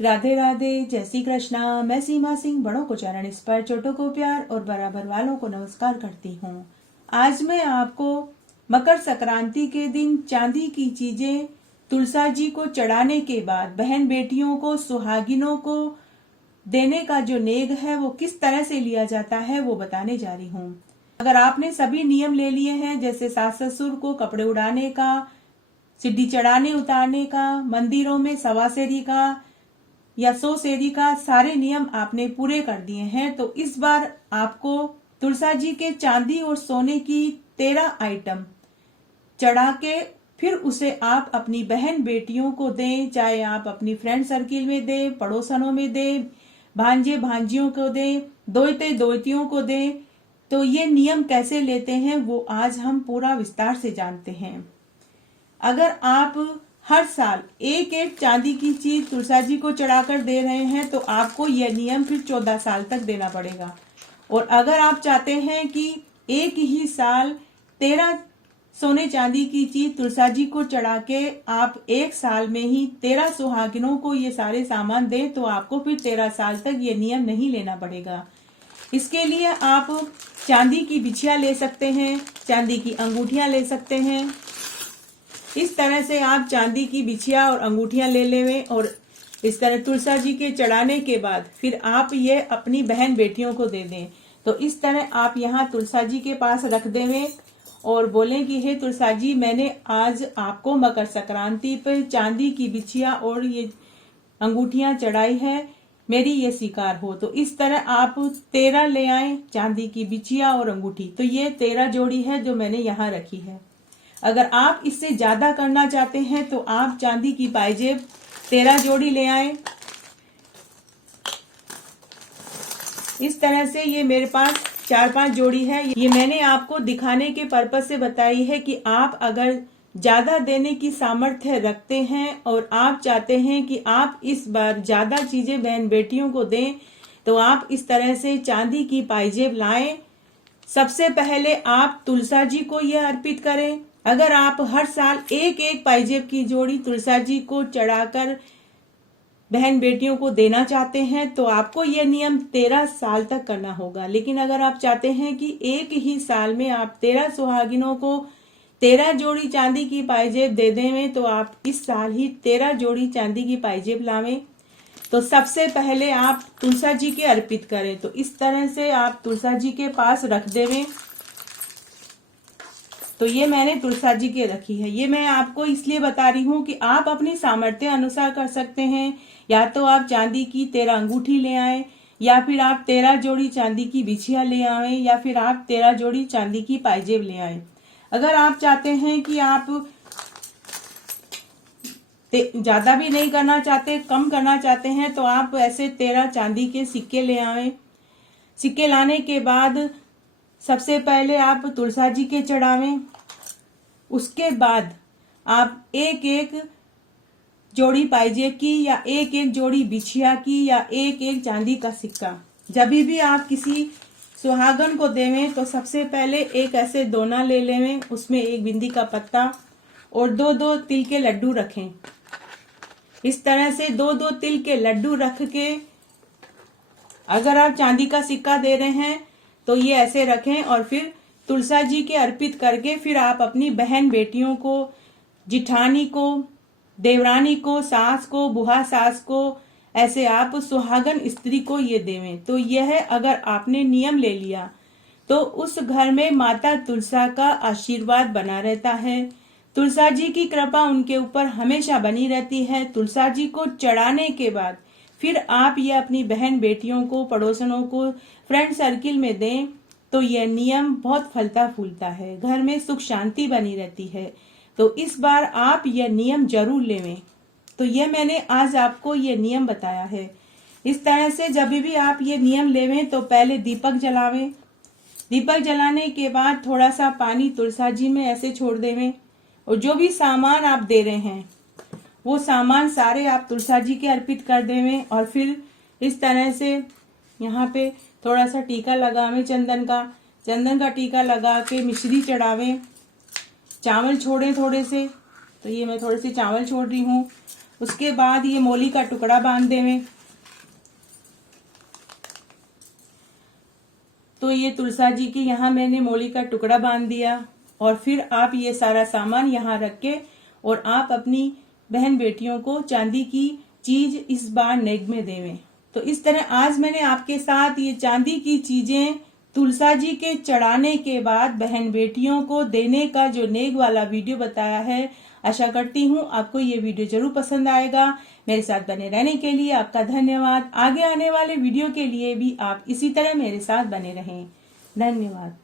राधे राधे, जय श्री कृष्णा। मैं सीमा सिंह बड़ों को चरण स्पर्श, छोटों को प्यार और बराबर वालों को नमस्कार करती हूँ। आज मैं आपको मकर संक्रांति के दिन चांदी की चीजें तुलसा जी को चढ़ाने के बाद बहन बेटियों को, सुहागिनों को देने का जो नेग है वो किस तरह से लिया जाता है वो बताने जा रही हूँ। अगर आपने सभी नियम ले लिए हैं, जैसे सास ससुर को कपड़े उड़ाने का, सीढ़ी चढ़ाने उतारने का, मंदिरों में सवा सेरी का या 100 सेरी का, सारे नियम आपने पूरे कर दिए हैं, तो इस बार आपको तुलसा जी के चांदी और सोने की 13 आइटम चढ़ा के फिर उसे आप अपनी बहन बेटियों को दें, चाहे आप अपनी फ्रेंड सर्किल में दें, पड़ोसनों में दें, भांजे भांजियों को दें, दोयते दोयतियों को दें। तो ये नियम कैसे लेते हैं वो आज हम पूरा विस्तार से जानते हैं। अगर आप हर साल एक एक चांदी की चीज तुलसा जी को चढ़ाकर दे रहे हैं तो आपको यह नियम फिर 14 साल तक देना पड़ेगा। और अगर आप चाहते हैं कि एक ही साल 13 सोने चांदी की चीज तुलसा जी को चढ़ा के आप एक साल में ही 13 सुहागिनों को ये सारे सामान दें, तो आपको फिर 13 साल तक ये नियम नहीं लेना पड़ेगा। इसके लिए आप चांदी की बिछिया ले सकते हैं, चांदी की अंगूठियां ले सकते हैं। इस तरह से आप चांदी की बिछिया और अंगूठियां ले लेवें और इस तरह तुलसा जी के चढ़ाने के बाद फिर आप ये अपनी बहन बेटियों को दे दें। तो इस तरह आप यहाँ तुलसा जी के पास रख देवें और बोलें कि हे तुलसा जी, मैंने आज आपको मकर संक्रांति पर चांदी की बिछिया और ये अंगूठियां चढ़ाई है, मेरी ये स्वीकार हो। तो इस तरह आप 13 ले आए चांदी की बिछिया और अंगूठी। तो ये 13 जोड़ी है जो मैंने यहाँ रखी है। अगर आप इससे ज्यादा करना चाहते हैं तो आप चांदी की पायजेब 13 जोड़ी ले आए। इस तरह से ये मेरे पास 4-5 जोड़ी है। ये मैंने आपको दिखाने के पर्पज से बताई है कि आप अगर ज्यादा देने की सामर्थ्य रखते हैं और आप चाहते हैं कि आप इस बार ज्यादा चीजें बहन बेटियों को दें, तो आप इस तरह से चांदी की पायजेब लाएं। सबसे पहले आप तुलसा जी को यह अर्पित करें। अगर आप हर साल एक एक पायजेब की जोड़ी तुलसा जी को चढ़ाकर बहन बेटियों को देना चाहते हैं तो आपको यह नियम 13 साल तक करना होगा। लेकिन अगर आप चाहते हैं कि एक ही साल में आप 13 सुहागिनों को 13 जोड़ी चांदी की पायजेब दे दें, तो आप इस साल ही 13 जोड़ी चांदी की पायजेब लावें। तो सबसे पहले आप तुलसा जी के अर्पित करें। तो इस तरह से आप तुलसा जी के पास रख देवें। तो ये मैंने तुलसा जी के रखी है। ये मैं आपको इसलिए बता रही हूँ कि आप अपनी सामर्थ्य अनुसार कर सकते हैं। या तो आप चांदी की 13 अंगूठी ले आए, या फिर आप 13 जोड़ी चांदी की बिछिया ले आए, या फिर आप 13 जोड़ी चांदी की पायजेब ले आए। अगर आप चाहते हैं कि आप ज्यादा भी नहीं करना चाहते, कम करना चाहते हैं, तो आप ऐसे 13 चांदी के सिक्के ले आए। सिक्के लाने के बाद सबसे पहले आप तुलसा जी के चढ़ावें। उसके बाद आप एक एक जोड़ी पायजेब की, या एक एक जोड़ी बिछिया की, या एक एक चांदी का सिक्का, जब भी आप किसी सुहागन को देवें तो सबसे पहले एक ऐसे दोना ले लेवें, उसमें एक बिंदी का पत्ता और 2-2 तिल के लड्डू रखें। इस तरह से 2-2 तिल के लड्डू रख के, अगर आप चांदी का सिक्का दे रहे हैं तो ये ऐसे रखें और फिर तुलसा जी के अर्पित करके फिर आप अपनी बहन बेटियों को, जिठानी को, देवरानी को, सास को, बुआ सास को, ऐसे आप सुहागन स्त्री को ये देवें। तो यह अगर आपने नियम ले लिया तो उस घर में माता तुलसा का आशीर्वाद बना रहता है। तुलसा जी की कृपा उनके ऊपर हमेशा बनी रहती है। तुलसा जी को चढ़ाने के बाद फिर आप ये अपनी बहन बेटियों को, पड़ोसनों को, फ्रेंड सर्किल में दें, तो यह नियम बहुत फलता फूलता है, घर में सुख शांति बनी रहती है। तो इस बार आप यह नियम जरूर लेवें। तो यह मैंने आज आपको ये नियम बताया है। इस तरह से जब भी आप ये नियम लेवें तो पहले दीपक जलावें। दीपक जलाने के बाद थोड़ा सा पानी तुलसा जी में ऐसे छोड़ देवें और जो भी सामान आप दे रहे हैं वो सामान सारे आप तुलसा जी के अर्पित कर देवें। और फिर इस तरह से यहाँ पे थोड़ा सा टीका लगावें, चंदन का टीका लगा के मिश्री चढ़ावें। चावल छोड़ें थोड़े से, तो ये मैं थोड़े से चावल छोड़ रही हूँ। उसके बाद ये मोली का टुकड़ा बांध देवें। तो ये तुलसा जी की यहाँ मैंने मोली का टुकड़ा बांध दिया और फिर आप ये सारा सामान यहाँ रख के और आप अपनी बहन बेटियों को चांदी की चीज इस बार नेग में देवें। तो इस तरह आज मैंने आपके साथ ये चांदी की चीजें तुलसा जी के चढ़ाने के बाद बहन बेटियों को देने का जो नेग वाला वीडियो बताया है। आशा करती हूँ आपको ये वीडियो जरूर पसंद आएगा। मेरे साथ बने रहने के लिए आपका धन्यवाद। आगे आने वाले वीडियो के लिए भी आप इसी तरह मेरे साथ बने रहें। धन्यवाद।